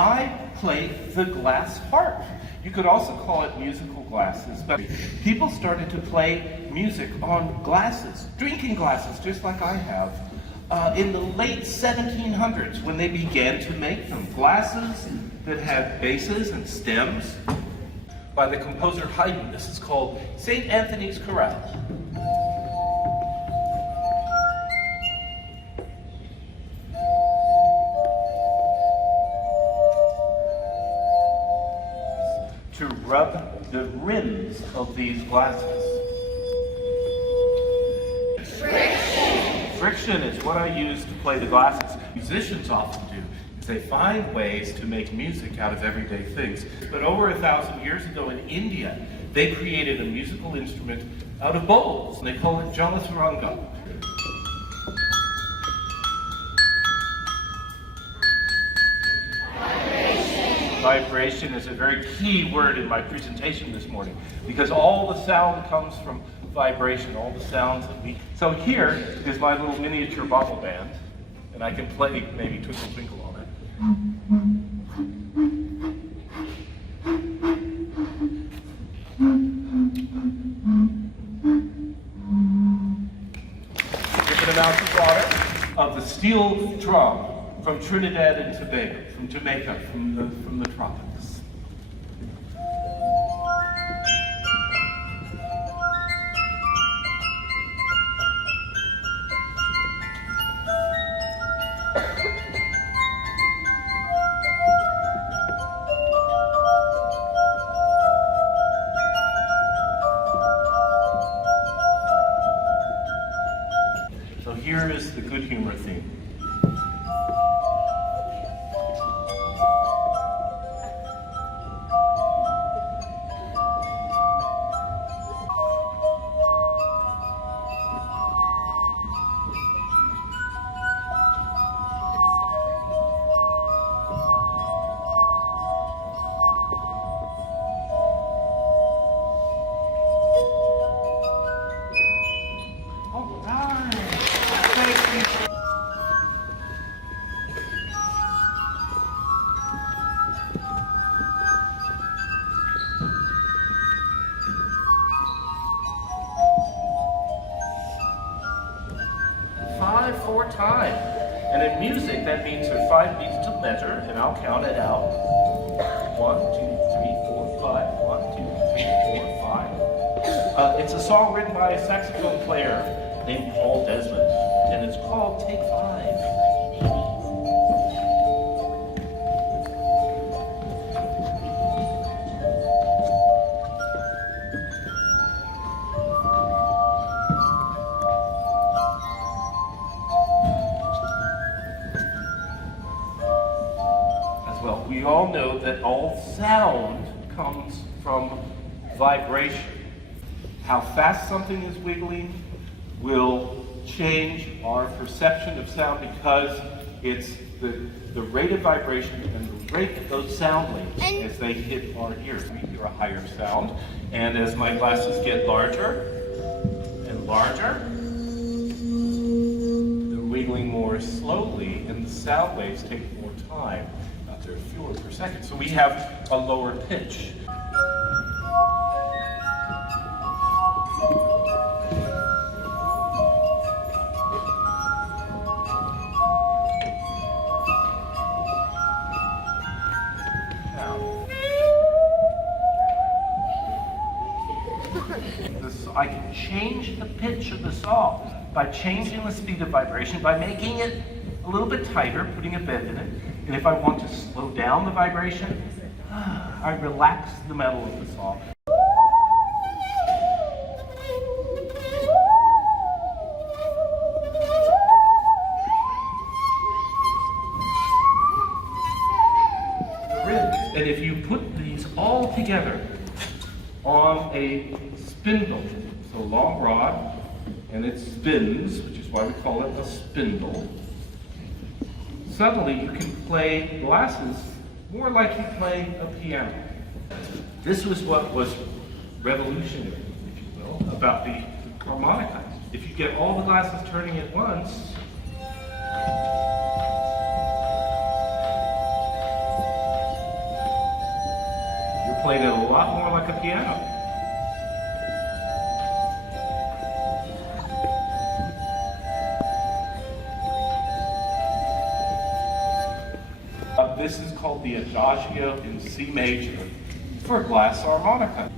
I play the glass harp. You could also call it musical glasses, but people started to play music on glasses, drinking glasses, just like I have, in the late 1700s when they began to make them. Glasses that had bases and stems. By the composer Haydn, this is called St. Anthony's Chorale. To rub the rims of these glasses. Friction! Friction is what I use to play the glasses. Musicians often do is they find ways to make music out of everyday things. But over 1,000 years ago in India, they created a musical instrument out of bowls, and they call it jalasuranga. Vibration is a very key word in my presentation this morning because all the sound comes from vibration, all the sounds that we... So here is my little miniature bottle band, and I can play maybe Twinkle Twinkle on it. Different amounts of water of the steel drum from Trinidad and Tobago, from Jamaica, from the tropics. So here is the good humor theme. Four times. And in music, that means there are 5 beats to measure, and I'll count it out. 1, 2, 3, 4, 5. 1, 2, 3, 4, 5. It's a song written by a saxophone player named Paul Desmond, and it's called Take 5. Well, we all know that all sound comes from vibration. How fast something is wiggling will change our perception of sound because it's the rate of vibration and the rate of those sound waves as they hit our ears. We hear a higher sound, and as my glasses get larger and larger, they're wiggling more slowly, and the sound waves take more time. There are fewer per second, so we have a lower pitch. I can change the pitch of the saw by changing the speed of vibration, by making it a little bit tighter, putting a bend in it. And if I want to slow down the vibration, I relax the metal of the saw. And if you put these all together on a spindle, so long rod, and it spins, which is why we call it a spindle, suddenly you can play glasses more like you play a piano. This was what was revolutionary, if you will, about the harmonica. If you get all the glasses turning at once, played it a lot more like a piano. This is called the Adagio in C major for glass harmonica.